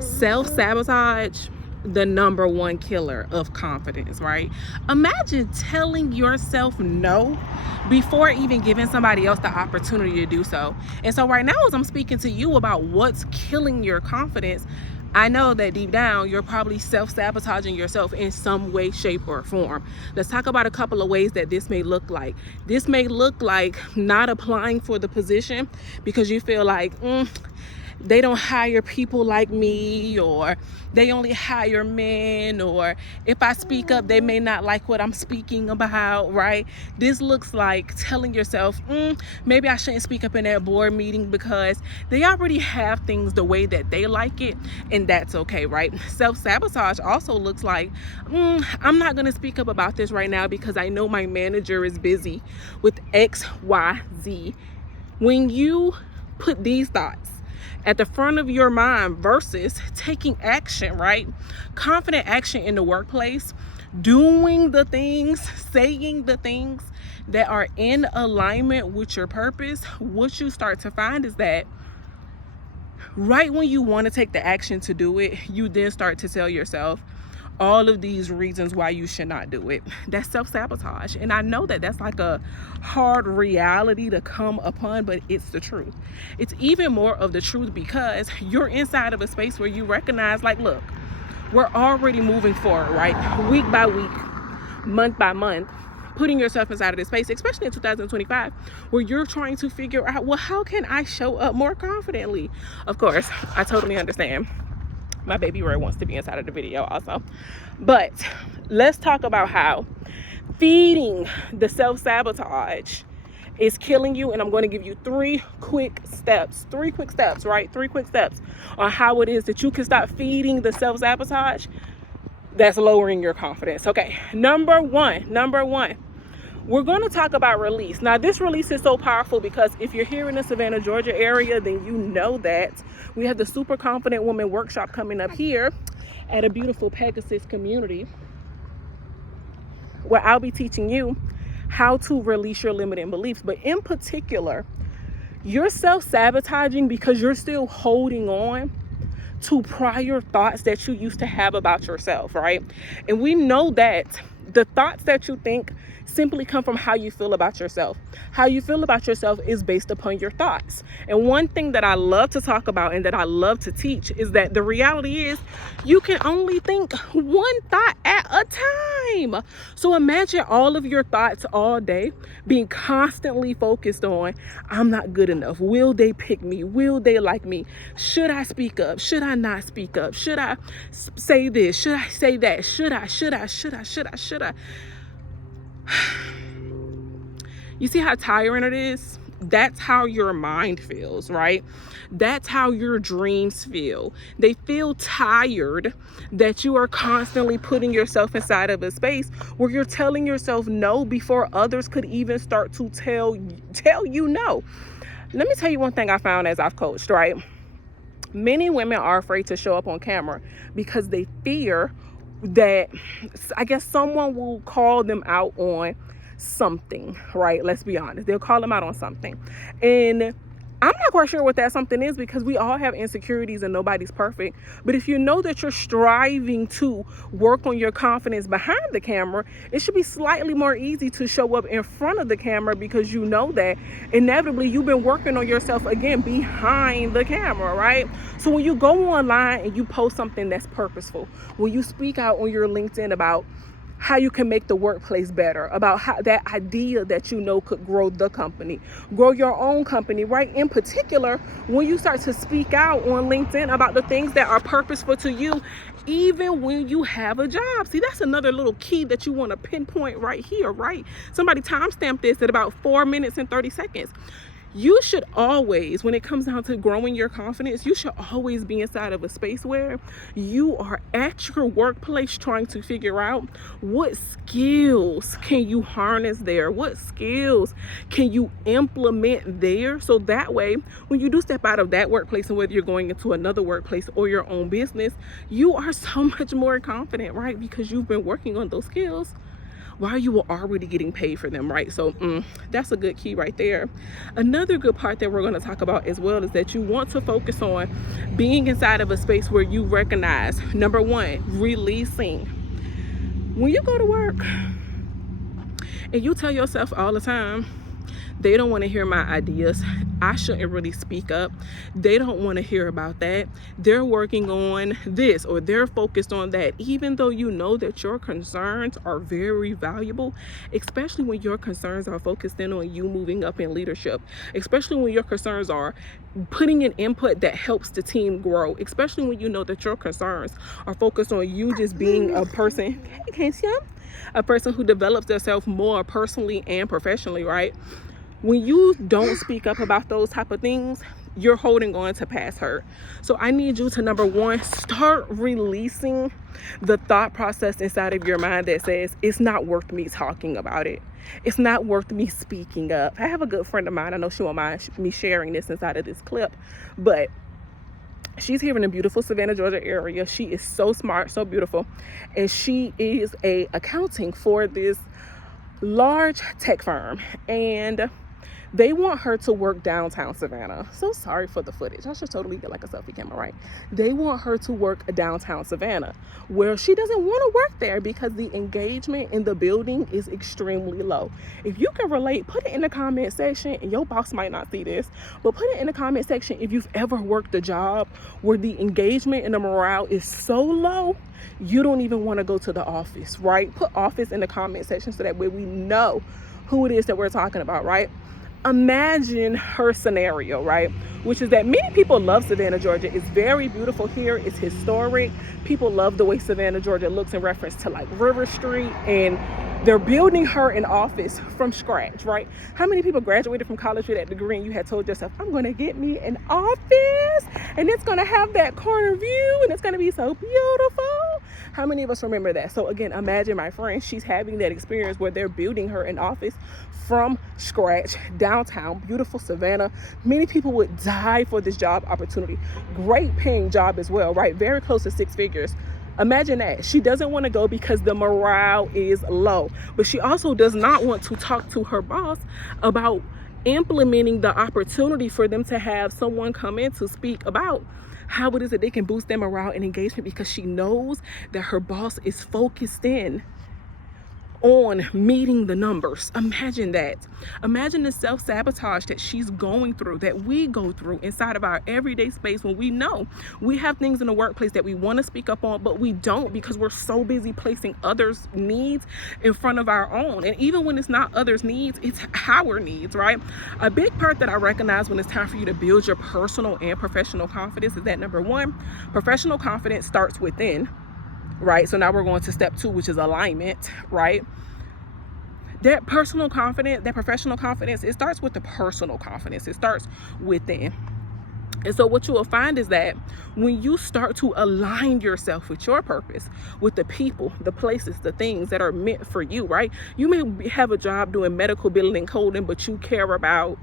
Self-sabotage, the number one killer of confidence, right? Imagine telling yourself no before even giving somebody else the opportunity to do so. And so right now, as I'm speaking to you about what's killing your confidence, I know that deep down you're probably self-sabotaging yourself in some way, shape, or form. Let's talk about a couple of ways that this may look like. This may look like not applying for the position because you feel like they don't hire people like me, or they only hire men, or if I speak up they may not like what I'm speaking about, right? This looks like telling yourself maybe I shouldn't speak up in that board meeting because they already have things the way that they like it, and that's okay, right? Self-sabotage also looks like I'm not going to speak up about this right now because I know my manager is busy with XYZ. When you put these thoughts at the front of your mind versus taking action, right? Confident action in the workplace, doing the things, saying the things that are in alignment with your purpose, what you start to find is that right when you want to take the action to do it, you then start to tell yourself all of these reasons why you should not do it. That's self-sabotage. And I know that that's like a hard reality to come upon, but it's the truth. It's even more of the truth because you're inside of a space where you recognize, like, look, we're already moving forward, right? Week by week, month by month, putting yourself inside of this space, especially in 2025, where you're trying to figure out, well, how can I show up more confidently? Of course, I totally understand. My baby Ray wants to be inside of the video also. But let's talk about how feeding the self-sabotage is killing you. And I'm going to give you three quick steps, right? 3 quick steps on how it is that you can stop feeding the self-sabotage that's lowering your confidence. Okay, number one, we're going to talk about release. Now, this release is so powerful because if you're here in the Savannah, Georgia area, then you know that we have the Super Confident Woman Workshop coming up here at a beautiful Pegasus community where I'll be teaching you how to release your limiting beliefs. But in particular, you're self-sabotaging because you're still holding on to prior thoughts that you used to have about yourself, right? And we know that the thoughts that you think simply come from how you feel about yourself. How you feel about yourself is based upon your thoughts. And one thing that I love to talk about and that I love to teach is that the reality is you can only think one thought at a time. So imagine all of your thoughts all day being constantly focused on, I'm not good enough. Will they pick me? Will they like me? Should I speak up? Should I not speak up? Should I say this? Should I say that? Should I? You see how tiring it is? That's how your mind feels, right? That's how your dreams feel. They feel tired that you are constantly putting yourself inside of a space where you're telling yourself no before others could even start to tell you no. Let me tell you one thing I found as I've coached, right? Many women are afraid to show up on camera because they fear that, I guess, someone will call them out on something, right? Let's be honest. They'll call them out on something. And I'm not quite sure what that something is because we all have insecurities and nobody's perfect. But if you know that you're striving to work on your confidence behind the camera, it should be slightly more easy to show up in front of the camera because you know that inevitably you've been working on yourself again behind the camera, right? So when you go online and you post something that's purposeful, when you speak out on your LinkedIn about how you can make the workplace better, about how that idea that you know could grow the company, grow your own company, right? In particular, when you start to speak out on LinkedIn about the things that are purposeful to you, even when you have a job. See, that's another little key that you want to pinpoint right here, right? Somebody timestamped this at about 4 minutes and 30 seconds. You should always, when it comes down to growing your confidence, you should always be inside of a space where you are at your workplace trying to figure out what skills can you harness there, what skills can you implement there, so that way when you do step out of that workplace and whether you're going into another workplace or your own business, you are so much more confident, right? Because you've been working on those skills while you were already getting paid for them, right? So that's a good key right there. Another good part that we're going to talk about as well is that you want to focus on being inside of a space where you recognize, number one, releasing. When you go to work and you tell yourself all the time, they don't want to hear my ideas, I shouldn't really speak up, they don't want to hear about that, they're working on this or they're focused on that, even though you know that your concerns are very valuable, especially when your concerns are focused in on you moving up in leadership, especially when your concerns are putting an input that helps the team grow, especially when you know that your concerns are focused on you just being a person, a person who develops themselves more personally and professionally, right? When you don't speak up about those type of things, you're holding on to past hurt. So I need you to, number one, start releasing the thought process inside of your mind that says, it's not worth me talking about it. It's not worth me speaking up. I have a good friend of mine, I know she won't mind me sharing this inside of this clip, but she's here in the beautiful Savannah, Georgia area. She is so smart, so beautiful. And she is accounting for this large tech firm. And they want her to work downtown Savannah. So sorry for the footage. I should totally get like a selfie camera, right? They want her to work downtown Savannah, where she doesn't want to work there because the engagement in the building is extremely low. If you can relate, put it in the comment section, and your boss might not see this, but put it in the comment section if you've ever worked a job where the engagement and the morale is so low, you don't even want to go to the office, right? Put office in the comment section so that way we know who it is that we're talking about, right? Imagine her scenario, right? Which is that many people love Savannah, Georgia. It's very beautiful here. It's historic. People love the way Savannah, Georgia looks in reference to like River Street, and they're building her an office from scratch, right? How many people graduated from college with that degree and you had told yourself, I'm going to get me an office and it's going to have that corner view and it's going to be so beautiful? How many of us remember that? So again, imagine my friend, she's having that experience where they're building her an office from scratch, downtown, beautiful Savannah. Many people would die for this job opportunity. Great paying job as well, right? Very close to 6 figures. Imagine that. She doesn't want to go because the morale is low, but she also does not want to talk to her boss about implementing the opportunity for them to have someone come in to speak about how it is that they can boost their morale and engagement, because she knows that her boss is focused in on meeting the numbers. Imagine that. Imagine the self-sabotage that she's going through, that we go through inside of our everyday space when we know we have things in the workplace that we want to speak up on, but we don't because we're so busy placing others' needs in front of our own. And even when it's not others' needs, it's our needs, right? A big part that I recognize when it's time for you to build your personal and professional confidence is that, number one, professional confidence starts within, right? So now we're going to step 2, which is alignment, right? That personal confidence, that professional confidence, it starts with the personal confidence. It starts within. And so what you will find is that when you start to align yourself with your purpose, with the people, the places, the things that are meant for you, right? You may have a job doing medical billing and coding, but you care about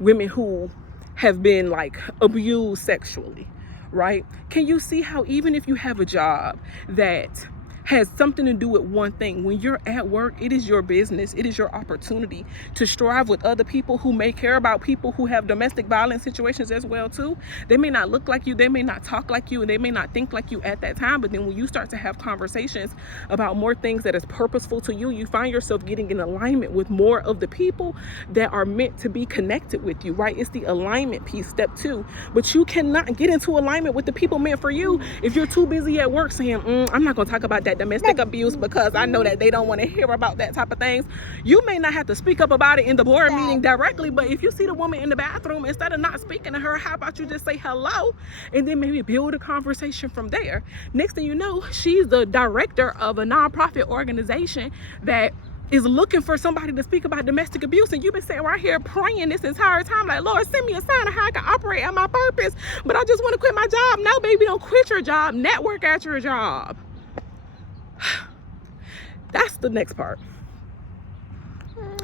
women who have been like abused sexually, right? Can you see how even if you have a job that has something to do with one thing, when you're at work, it is your business, it is your opportunity to strive with other people who may care about people who have domestic violence situations as well too. They may not look like you, they may not talk like you, and they may not think like you at that time, but then when you start to have conversations about more things that is purposeful to you, you find yourself getting in alignment with more of the people that are meant to be connected with you, right? It's the alignment piece, step 2. But you cannot get into alignment with the people meant for you if you're too busy at work saying, I'm not gonna talk about that domestic abuse because I know that they don't want to hear about that type of things. You may not have to speak up about it in the board meeting directly, but if you see the woman in the bathroom, instead of not speaking to her, how about you just say hello and then maybe build a conversation from there? Next thing you know, she's the director of a nonprofit organization that is looking for somebody to speak about domestic abuse, and you've been sitting right here praying this entire time like, Lord, send me a sign of how I can operate at my purpose, but I just want to quit my job. No, baby, don't quit your job. Network at your job. That's the next part.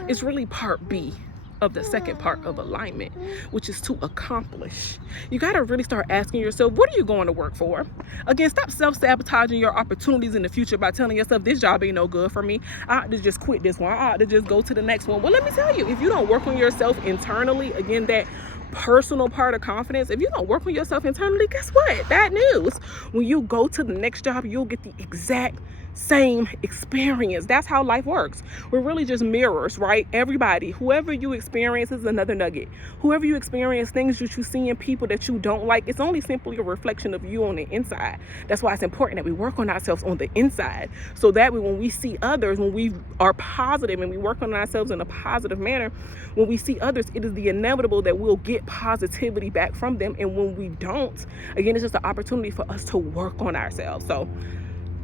It's really part B of the second part of alignment, which is to accomplish. You got to really start asking yourself, what are you going to work for? Again, stop self-sabotaging your opportunities in the future by telling yourself, this job ain't no good for me. I ought to just quit this one. I ought to just go to the next one. Well, let me tell you, if you don't work on yourself internally, again, that personal part of confidence, if you don't work on yourself internally, guess what? Bad news. When you go to the next job, you'll get the exact same experience. That's how life works. We're really just mirrors, right? Everybody, whoever you experience is another nugget. Whoever you experience, things that you see in people that you don't like, it's only simply a reflection of you on the inside. That's why it's important that we work on ourselves on the inside, so that way when we see others, when we are positive and we work on ourselves in a positive manner, when we see others, it is the inevitable that we'll get positivity back from them. And when we don't, again, it's just an opportunity for us to work on ourselves. So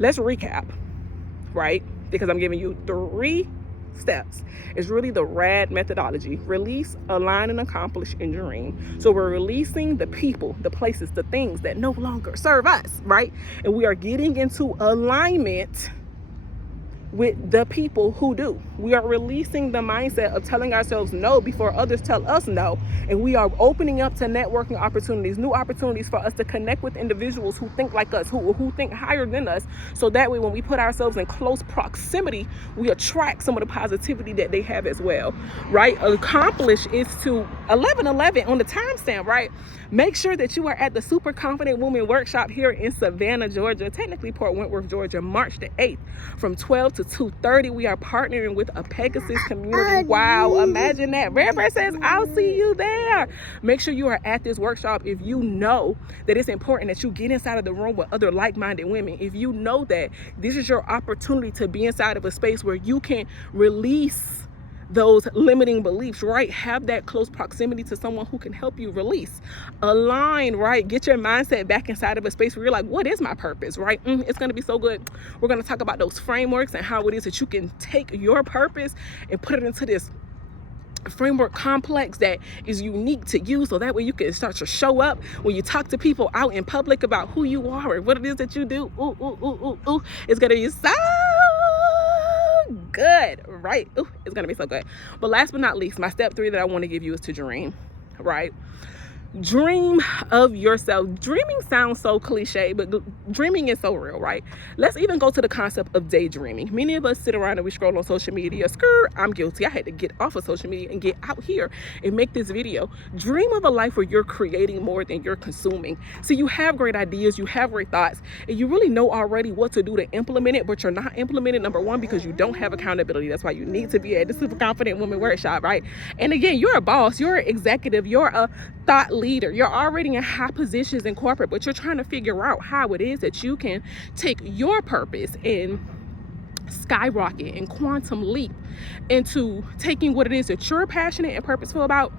let's recap, right? Because I'm giving you 3 steps. It's really the RAD methodology: release, align, and accomplish, and dream. So we're releasing the people, the places, the things that no longer serve us, right? And we are getting into alignment with the people who do. We are releasing the mindset of telling ourselves no before others tell us no, and we are opening up to networking opportunities, new opportunities for us to connect with individuals who think like us, who think higher than us, so that way when we put ourselves in close proximity, we attract some of the positivity that they have as well, right? Accomplish is to 11/11 on the timestamp, right? Make sure that you are at the Super Confident Woman Workshop here in Savannah, Georgia, technically Port Wentworth, Georgia, March the 8th from 12 to 2:30. We are partnering with a Pegasus community. Wow, imagine that. Rare says, I'll see you there. Make sure you are at this workshop if you know that it's important that you get inside of the room with other like-minded women. If you know that this is your opportunity to be inside of a space where you can release those limiting beliefs, right? Have that close proximity to someone who can help you release. Align, right? Get your mindset back inside of a space where you're like, what is my purpose, right? It's going to be so good. We're going to talk about those frameworks and how it is that you can take your purpose and put it into this framework complex that is unique to you, so that way you can start to show up when you talk to people out in public about who you are and what it is that you do. It's going to be so good, right? It's gonna be so good. But last but not least, my step 3 that I want to give you is to dream, right? Dream of yourself. Dreaming sounds so cliche, but dreaming is so real, right? Let's even go to the concept of daydreaming. Many of us sit around and we scroll on social media. I'm guilty. I had to get off of social media and get out here and make this video. Dream of a life where you're creating more than you're consuming. So you have great ideas, you have great thoughts, and you really know already what to do to implement it, but you're not implementing, number 1, because you don't have accountability. That's why you need to be at the Super Confident Woman Workshop, right? And again, you're a boss, you're an executive, you're a thought leader, you're already in high positions in corporate, but you're trying to figure out how it is that you can take your purpose and skyrocket and quantum leap into taking what it is that you're passionate and purposeful about,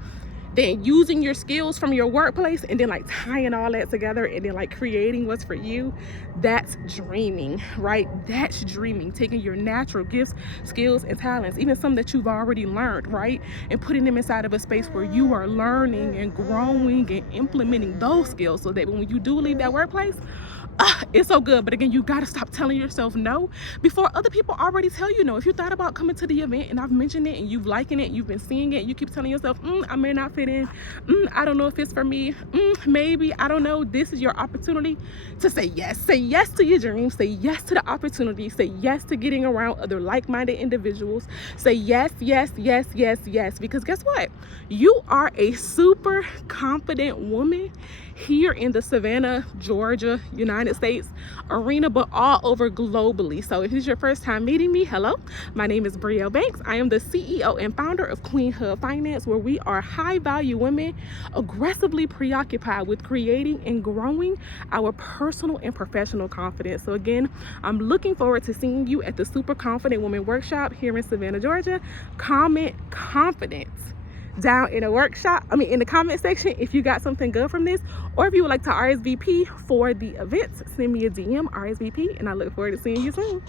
then using your skills from your workplace, and then like tying all that together and then like creating what's for you. That's dreaming, right? That's dreaming. Taking your natural gifts, skills, and talents, even some that you've already learned, right? And putting them inside of a space where you are learning and growing and implementing those skills, so that when you do leave that workplace, it's so good. But again, you got to stop telling yourself no before other people already tell you no. If you thought about coming to the event and I've mentioned it and you've liking it, you've been seeing it, you keep telling yourself, I may not fit in, I don't know if it's for me, maybe, I don't know. This is your opportunity to say yes. Say yes to your dreams. Say yes to the opportunity. Say yes to getting around other like-minded individuals. Say yes, yes, yes, yes, yes. Because guess what? You are a super confident woman here in the Savannah, Georgia, United States arena, but all over globally. So if this is your first time meeting me, hello, my name is Breye'l Banks. I am the CEO and founder of Queen Hub Finance, where we are high value women aggressively preoccupied with creating and growing our personal and professional confidence. So again, I'm looking forward to seeing you at the Super Confident Woman Workshop here in Savannah, Georgia. Comment confidence down in in the comment section if you got something good from this, or if you would like to RSVP for the event, send me a DM, RSVP, and I look forward to seeing you soon.